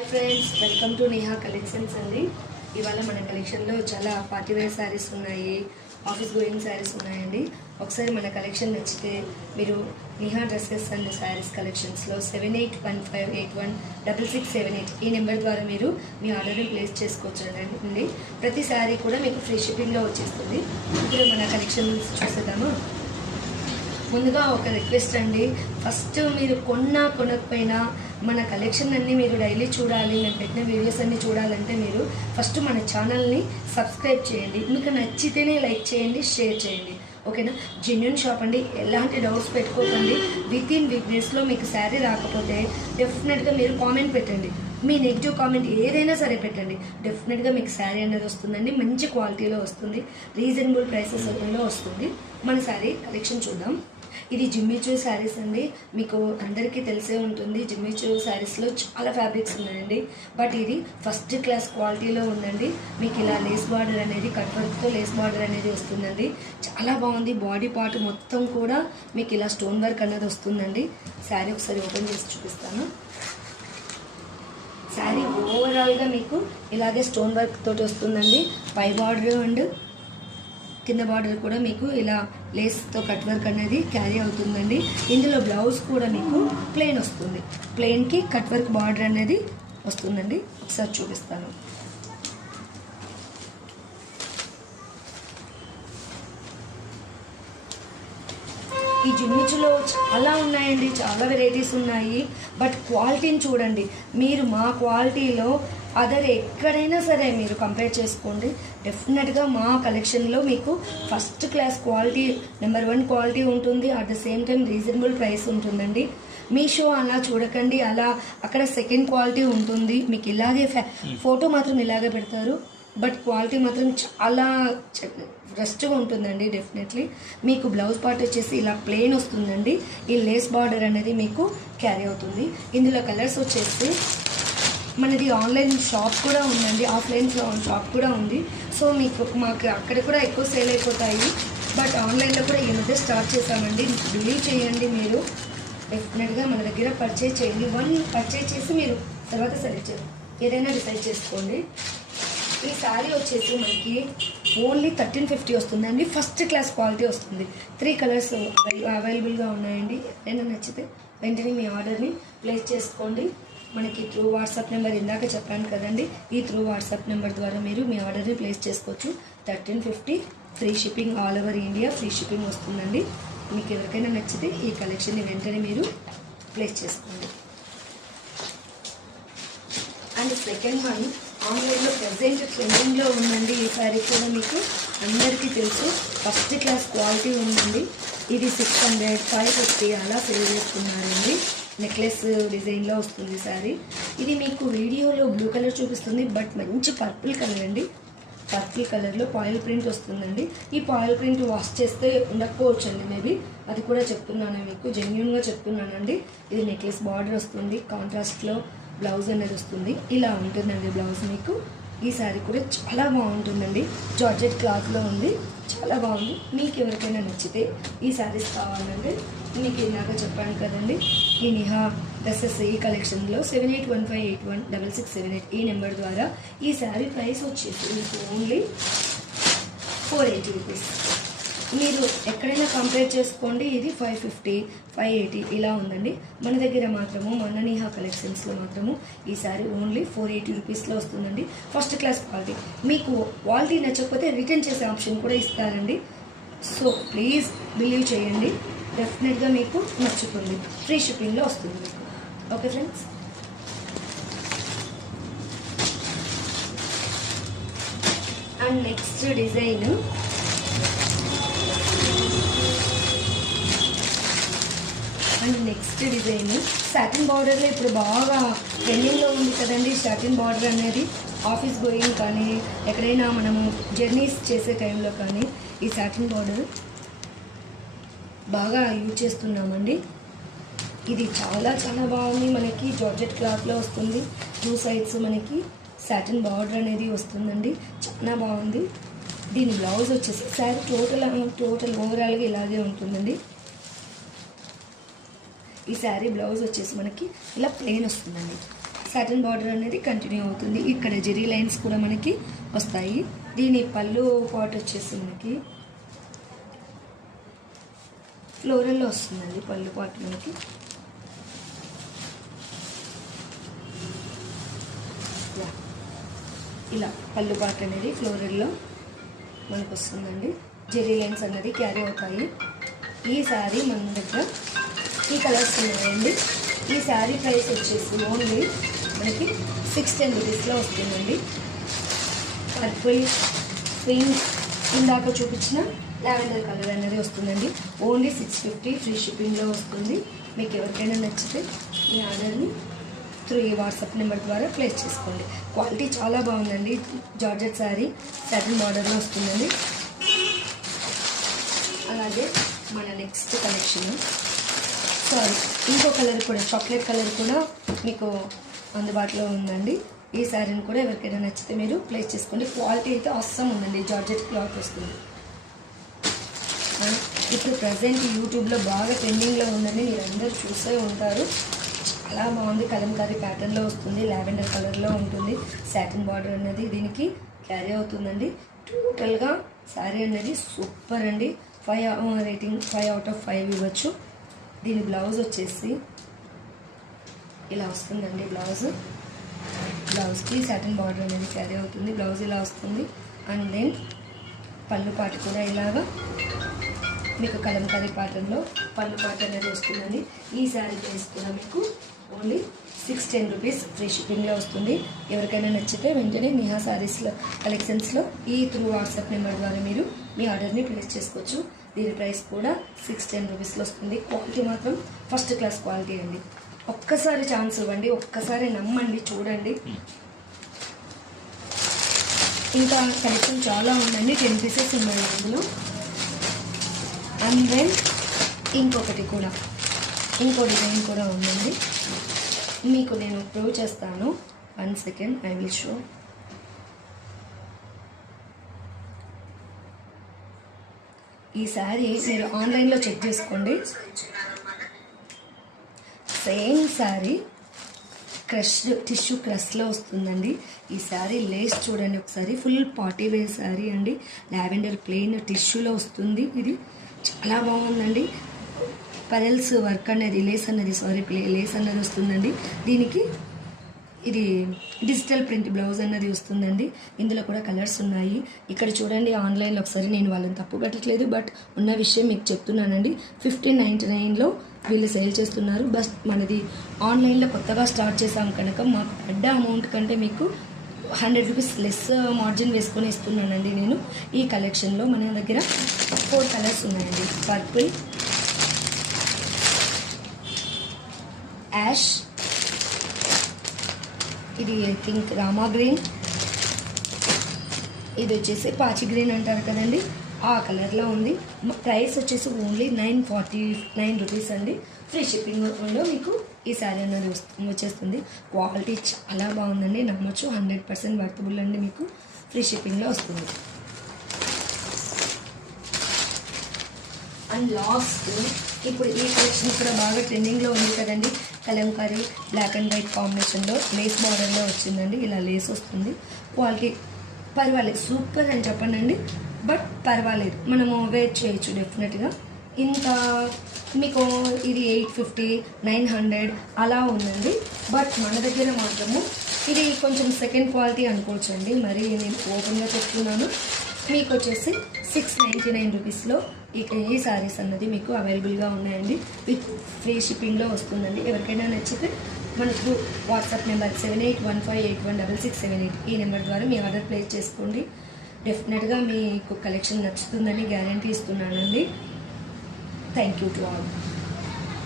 Hi friends, welcome to Neha collections అండి. ఇవాళ మన కలెక్షన్లో చాలా పార్టీ వేర్ శారీస్ ఉన్నాయి, ఆఫీస్ గోయింగ్ శారీస్ ఉన్నాయండి. ఒకసారి మన కలెక్షన్ నచ్చితే మీరు నేహా డ్రెస్సెస్ అండ్ శారీస్ కలెక్షన్స్లో 7815816678 ఈ నెంబర్ ద్వారా మీరు మీ ఆర్డర్ని ప్లేస్ చేసుకోవచ్చు అండి. ప్రతి శారీ కూడా మీకు ఫ్రీ షిప్పింగ్లో వచ్చేస్తుంది. ఇప్పుడు మన కలెక్షన్స్ చూసేద్దామా. ముందుగా ఒక రిక్వెస్ట్ అండి, ఫస్ట్ మీరు కొనకపోయినా మన కలెక్షన్ అన్నీ మీరు డైలీ చూడాలి, నేను పెట్టిన వీడియోస్ అన్నీ చూడాలంటే మీరు ఫస్ట్ మన ఛానల్ని సబ్స్క్రైబ్ చేయండి. మీకు నచ్చితేనే లైక్ చేయండి, షేర్ చేయండి, ఓకేనా. జెన్యూన్ షాప్ అండి, ఎలాంటి డౌట్స్ పెట్టుకోకండి. విత్ ఇన్ వీక్నెస్లో మీకు శారీ రాకపోతే డెఫినెట్గా మీరు కామెంట్ పెట్టండి. మీ నెగిటివ్ కామెంట్ ఏదైనా సరే పెట్టండి, డెఫినెట్గా మీకు శారీ అనేది వస్తుందండి. మంచి క్వాలిటీలో వస్తుంది, రీజనబుల్ ప్రైసెస్లో వస్తుంది. మన శారీ కలెక్షన్ చూద్దాం. ఇది జిమ్మిచూ శారీస్ అండి. మీకు అందరికీ తెలిసే ఉంటుంది, జిమ్మిచూ శారీస్లో చాలా ఫ్యాబ్రిక్స్ ఉన్నాయండి. బట్ ఇది ఫస్ట్ క్లాస్ క్వాలిటీలో ఉందండి. మీకు ఇలా లేస్ బార్డర్ అనేది, కట్ వర్క్తో లేస్ బార్డర్ అనేది వస్తుందండి. చాలా బాగుంది. బాడీ పార్ట్ మొత్తం కూడా మీకు ఇలా స్టోన్ వర్క్ అనేది వస్తుందండి. శారీ ఒకసారి ఓపెన్ చేసి చూపిస్తాను. శారీ ఓవరాల్గా మీకు ఇలాగే స్టోన్ వర్క్ తోటి వస్తుందండి. పై బార్డర్ అండ్ కింద బార్డర్ కూడా మీకు ఇలా లేస్తో కట్ వర్క్ అనేది క్యారీ అవుతుందండి. ఇందులో బ్లౌజ్ కూడా మీకు ప్లెయిన్ వస్తుంది, ప్లెయిన్కి కట్ వర్క్ బార్డర్ అనేది వస్తుందండి. ఒకసారి చూపిస్తాను. ఈ జిమ్మిచులో చాలా ఉన్నాయండి, చాలా వెరైటీస్ ఉన్నాయి. బట్ క్వాలిటీని చూడండి, మీరు మా క్వాలిటీలో అదర్ ఎక్కడైనా సరే మీరు కంపేర్ చేసుకోండి. డెఫినెట్గా మా కలెక్షన్లో మీకు first class quality, number 1 quality ఉంటుంది. At the same time reasonable price ఉంటుందండి. మీషో అలా చూడకండి, అలా అక్కడ సెకండ్ క్వాలిటీ ఉంటుంది. మీకు ఇలాగే ఫోటో మాత్రం ఇలాగే పెడతారు, బట్ క్వాలిటీ మాత్రం చాలా రెస్ట్గా ఉంటుందండి. డెఫినెట్లీ మీకు బ్లౌజ్ పార్ట్ వచ్చేసి ఇలా ప్లెయిన్ వస్తుందండి. ఈ లేస్ బార్డర్ అనేది మీకు క్యారీ అవుతుంది. ఇందులో కలర్స్ వచ్చేసి మనది ఆన్లైన్ షాప్ కూడా ఉందండి, ఆఫ్లైన్ షాప్ కూడా ఉంది. సో మాకు అక్కడ కూడా ఎక్కువ సేల్ అయిపోతాయి. బట్ ఆన్లైన్లో కూడా ఈ మధ్య స్టార్ట్ చేశామండి. బిలీవ్ చేయండి, మీరు డెఫినెట్గా మన దగ్గర పర్చేజ్ చేయండి. 1 పర్చేజ్ చేసి మీరు తర్వాత సెలెక్ట్ ఏదైనా డిసైడ్ చేసుకోండి. ఈ శారీ వచ్చేసి మనకి ఓన్లీ 1350 వస్తుందండి. ఫస్ట్ క్లాస్ క్వాలిటీ వస్తుంది. 3 కలర్స్ అవైలబుల్గా ఉన్నాయండి. ఏదైనా నచ్చితే వెంటనే మీ ఆర్డర్ని ప్లేస్ చేసుకోండి. మనకి త్రూ వాట్సాప్ నెంబర్ ఇందాక చెప్పాను కదండి, ఈ త్రూ వాట్సాప్ నెంబర్ ద్వారా మీరు మీ ఆర్డర్ని ప్లేస్ చేసుకోవచ్చు. 1350 free shipping, all over India free shipping వస్తుందండి. మీకు ఎవరికైనా నచ్చితే ఈ కలెక్షన్ని వెంటనే మీరు ప్లేస్ చేసుకోండి. అండ్ సెకండ్ వన్ ఆన్లైన్లో ప్రజెంట్ ట్రెండింగ్లో ఉందండి. ఈ శారీ కూడా మీకు అందరికీ తెలుసు, ఫస్ట్ క్లాస్ క్వాలిటీ ఉందండి. ఇది 600, 550 అలా సేల్ చేస్తున్నారండి. నెక్లెస్ డిజైన్లో వస్తుంది శారీ. ఇది మీకు వీడియోలో బ్లూ కలర్ చూపిస్తుంది, బట్ మంచి పర్పుల్ కలర్ అండి. పర్పుల్ కలర్లో పాయిల్ ప్రింట్ వస్తుందండి. ఈ పాయిల్ ప్రింట్ వాష్ చేస్తే ఉండకపోవచ్చు అండి, మేబీ అది కూడా చెప్తున్నాను మీకు, జెన్యూన్గా చెప్తున్నానండి. ఇది నెక్లెస్ బార్డర్ వస్తుంది, కాంట్రాస్ట్లో బ్లౌజ్ అనేది వస్తుంది. ఇలా ఉంటుందండి బ్లౌజ్ మీకు. ఈ శారీ కూడా చాలా బాగుంటుందండి, జార్జెట్ క్లాత్లో ఉంది, చాలా బాగుంది. మీకు ఎవరికైనా నచ్చితే ఈ శారీస్ కావాలంటే మీకు ఇలాగా చెప్పాను కదండి, ఈ నేహా డ్రెస్సెస్ ఈ కలెక్షన్లో 7815816678 ఈ నెంబర్ ద్వారా ఈ శారీ ప్రైస్ వచ్చేసి మీకు ఓన్లీ 480 రూపీస్. మీరు ఎక్కడైనా కంపేర్ చేసుకోండి, ఇది 550, 580 ఇలా ఉందండి. మన దగ్గర మాత్రము, మన నేహా కలెక్షన్స్లో మాత్రము ఈ శారీ ఓన్లీ 480 రూపీస్లో వస్తుందండి. First class quality. మీకు క్వాలిటీ నచ్చకపోతే రిటర్న్ చేసే ఆప్షన్ కూడా ఇస్తారండి. సో ప్లీజ్ బిలీవ్ చేయండి, డెఫినెట్గా మీకు నచ్చుతుంది. ఫ్రీ షిప్పింగ్లో వస్తుంది మీకు. Okay friends, and next design satin బార్డర్లో ఇప్పుడు బాగా ట్రెండింగ్లో ఉంది కదండి. సాటిన్ బార్డర్ అనేది ఆఫీస్ గోయింగ్ కానీ, ఎక్కడైనా మనము జర్నీస్ చేసే టైంలో కానీ ఈ సాటిన్ బార్డర్ బాగా యూజ్ చేస్తున్నామండి. ఇది చాలా చాలా బాగుంది. మనకి జార్జెట్ క్లాత్లో వస్తుంది, 2 సైడ్స్ మనకి సాటిన్ బార్డర్ అనేది వస్తుందండి, చాలా బాగుంది. దీని బ్లౌజ్ వచ్చేసి శారీ టోటల్ ఓవరాల్గా ఇలాగే ఉంటుందండి. ఈ శారీ బ్లౌజ్ వచ్చేసి మనకి ఇలా ప్లెయిన్ వస్తుందండి. సాటిన్ బార్డర్ అనేది కంటిన్యూ అవుతుంది. ఇక్కడ జెరీ లైన్స్ కూడా మనకి వస్తాయి. దీని పళ్ళు పాట్ వచ్చేసి మనకి ఫ్లోరల్లో వస్తుందండి. పళ్ళు పాట్ మనకి ఇలా పళ్ళు పాట్ అనేది ఫ్లోరల్లో మనకు వస్తుందండి. జెరీ లైన్స్ అనేది క్యారీ అవుతాయి. ఈ శారీ మన దగ్గర ఈ కలర్స్ ఉన్నాయండి. ఈ శారీ ప్రైస్ వచ్చేసి ఓన్లీ మనకి 610 రూపీస్లో వస్తుందండి. పర్పుల్, పింక్, ఇందాక చూపించిన లావెండర్ కలర్ అనేది వస్తుందండి. ఓన్లీ 650 ఫ్రీ షిప్పింగ్లో వస్తుంది. మీకు ఎవరికైనా నచ్చితే మీ ఆర్డర్ని త్రూ ఈ వాట్సాప్ నెంబర్ ద్వారా ప్లేస్ చేసుకోండి. క్వాలిటీ చాలా బాగుందండి. జార్జెట్ శారీ సాటిన్ బార్డర్లో వస్తుందండి. అలాగే మన నెక్స్ట్ కలెక్షన్ ఇంకో కలర్ కూడా చాక్లెట్ కలర్ కూడా మీకు అందుబాటులో ఉందండి. ఈ శారీని కూడా ఎవరికైనా నచ్చితే మీరు ప్లేస్ చేసుకోండి. క్వాలిటీ అయితే అవసరం ఉందండి. జార్జెట్ క్లాత్ వస్తుంది. ఇప్పుడు ప్రజెంట్ యూట్యూబ్లో బాగా ట్రెండింగ్లో ఉందని మీరు అందరూ చూసే ఉంటారు. చాలా బాగుంది. కలంకారీ ప్యాటర్న్లో వస్తుంది. లావెండర్ కలర్లో ఉంటుంది. సాటిన్ బార్డర్ అనేది దీనికి క్యారీ అవుతుందండి. టోటల్గా శారీ అనేది సూపర్ అండి. 5 రేటింగ్ 5 out of 5 ఇవ్వచ్చు. దీని బ్లౌజ్ వచ్చేసి ఇలా వస్తుందండి. బ్లౌజ్కి సాటిన్ బార్డర్ అనేది క్యారీ అవుతుంది. బ్లౌజ్ ఇలా వస్తుంది. అండ్ దెన్ పళ్ళు పాటు కూడా ఇలాగా మీకు కలంకారీ ప్యాటర్న్లో పళ్ళు పాటు అనేది వస్తుందండి. ఈ శారీ ప్రైస్ కూడా మీకు ఓన్లీ 610 రూపీస్ ఫ్రీ షిప్పింగ్లో వస్తుంది. ఎవరికైనా నచ్చితే వెంటనే నిహా శారీస్లో కలెక్షన్స్లో ఈ త్రూ వాట్సాప్ నెంబర్ ద్వారా మీరు మీ ఆర్డర్ని ప్లేస్ చేసుకోవచ్చు. దీని ప్రైస్ కూడా 610 రూపీస్లో వస్తుంది. క్వాలిటీ మాత్రం ఫస్ట్ క్లాస్ క్వాలిటీ అండి. ఒక్కసారి ఛాన్స్ ఇవ్వండి, ఒక్కసారి నమ్మండి, చూడండి. ఇంకా కలెక్షన్ చాలా ఉందండి. 10 పీసెస్ ఉన్నాయి అందులో. అండ్ దెన్ ఇంకో డిజైన్ కూడా ఉందండి. మీకు నేను ప్రూవ్ చేస్తాను. 1 సెకండ్, ఐ విల్ షో. ఈ శారీ మీరు ఆన్లైన్లో చెక్ చేసుకోండి. సేమ్ శారీ టిష్యూ క్రష్లో వస్తుందండి. ఈ శారీ లేస్ చూడండి ఒకసారి. ఫుల్ పార్టీ వేర్ శారీ అండి. లావెండర్ ప్లెయిన్ టిష్యూలో వస్తుంది. ఇది చాలా బాగుందండి. పరల్స్ వర్క్ అనేది లేస్ అన్నది వస్తుందండి. దీనికి ఇది డిజిటల్ ప్రింట్ బ్లౌజ్ అన్నది వస్తుందండి. ఇందులో కూడా కలర్స్ ఉన్నాయి. ఇక్కడ చూడండి ఆన్లైన్లో ఒకసారి, నేను వాళ్ళని తప్పు పట్టట్లేదు, బట్ ఉన్న విషయం మీకు చెప్తున్నానండి. 1599లో వీళ్ళు సేల్ చేస్తున్నారు. బట్ మనది ఆన్లైన్లో కొత్తగా స్టార్ట్ చేసాం కనుక మాకు పడ్డ అమౌంట్ కంటే మీకు 100 రూపీస్ లెస్ మార్జిన్ వేసుకొని ఇస్తున్నానండి నేను. ఈ కలెక్షన్లో మన దగ్గర 4 కలర్స్ ఉన్నాయండి. పర్పుల్, యాష్, ఇది ఐ థింక్ రామా గ్రీన్, ఇది వచ్చేసి పాచి గ్రీన్ అంటారు కదండి, ఆ కలర్లో ఉంది. ప్రైస్ వచ్చేసి ఓన్లీ 949 రూపీస్ అండి. ఫ్రీ షిప్పింగ్లో మీకు ఈ శారీ అనేది వచ్చేస్తుంది. క్వాలిటీ చాలా బాగుందండి, నమ్మొచ్చు. 100% వర్తబుల్ అండి. మీకు ఫ్రీ షిప్పింగ్లో వస్తుంది. అండ్ లాస్ట్ ఇప్పుడు ఈ కలెక్షన్ కూడా బాగా ట్రెండింగ్లో ఉంది కదండి. కలంకారీ బ్లాక్ అండ్ వైట్ కాంబినేషన్లో లేస్ బార్డర్లో వచ్చిందండి. ఇలా లేస్ వస్తుంది. క్వాలిటీ పర్వాలేదు, సూపర్ అని చెప్పండి, బట్ పర్వాలేదు, మనము వెయిట్ చేయొచ్చు డెఫినెట్గా. ఇంకా మీకు ఇది 850, 900 అలా ఉందండి. బట్ మన దగ్గర మాత్రము ఇది కొంచెం సెకండ్ క్వాలిటీ అనుకోవచ్చు అండి. మరి నేను ఓపెన్గా చెప్తున్నాను. మీకు వచ్చేసి 699 రూపీస్లో ఈ శారీస్ అన్నది మీకు అవైలబుల్గా ఉన్నాయండి. విత్ ఫ్రీ షిప్పింగ్లో వస్తుందండి. ఎవరికైనా నచ్చితే మనకు వాట్సాప్ నెంబర్ 7815816678 ఈ నెంబర్ ద్వారా మీ ఆర్డర్ ప్లేస్ చేసుకోండి. డెఫినెట్గా మీకు కలెక్షన్ నచ్చుతుందని గ్యారంటీ ఇస్తున్నానండి. Thank you to all.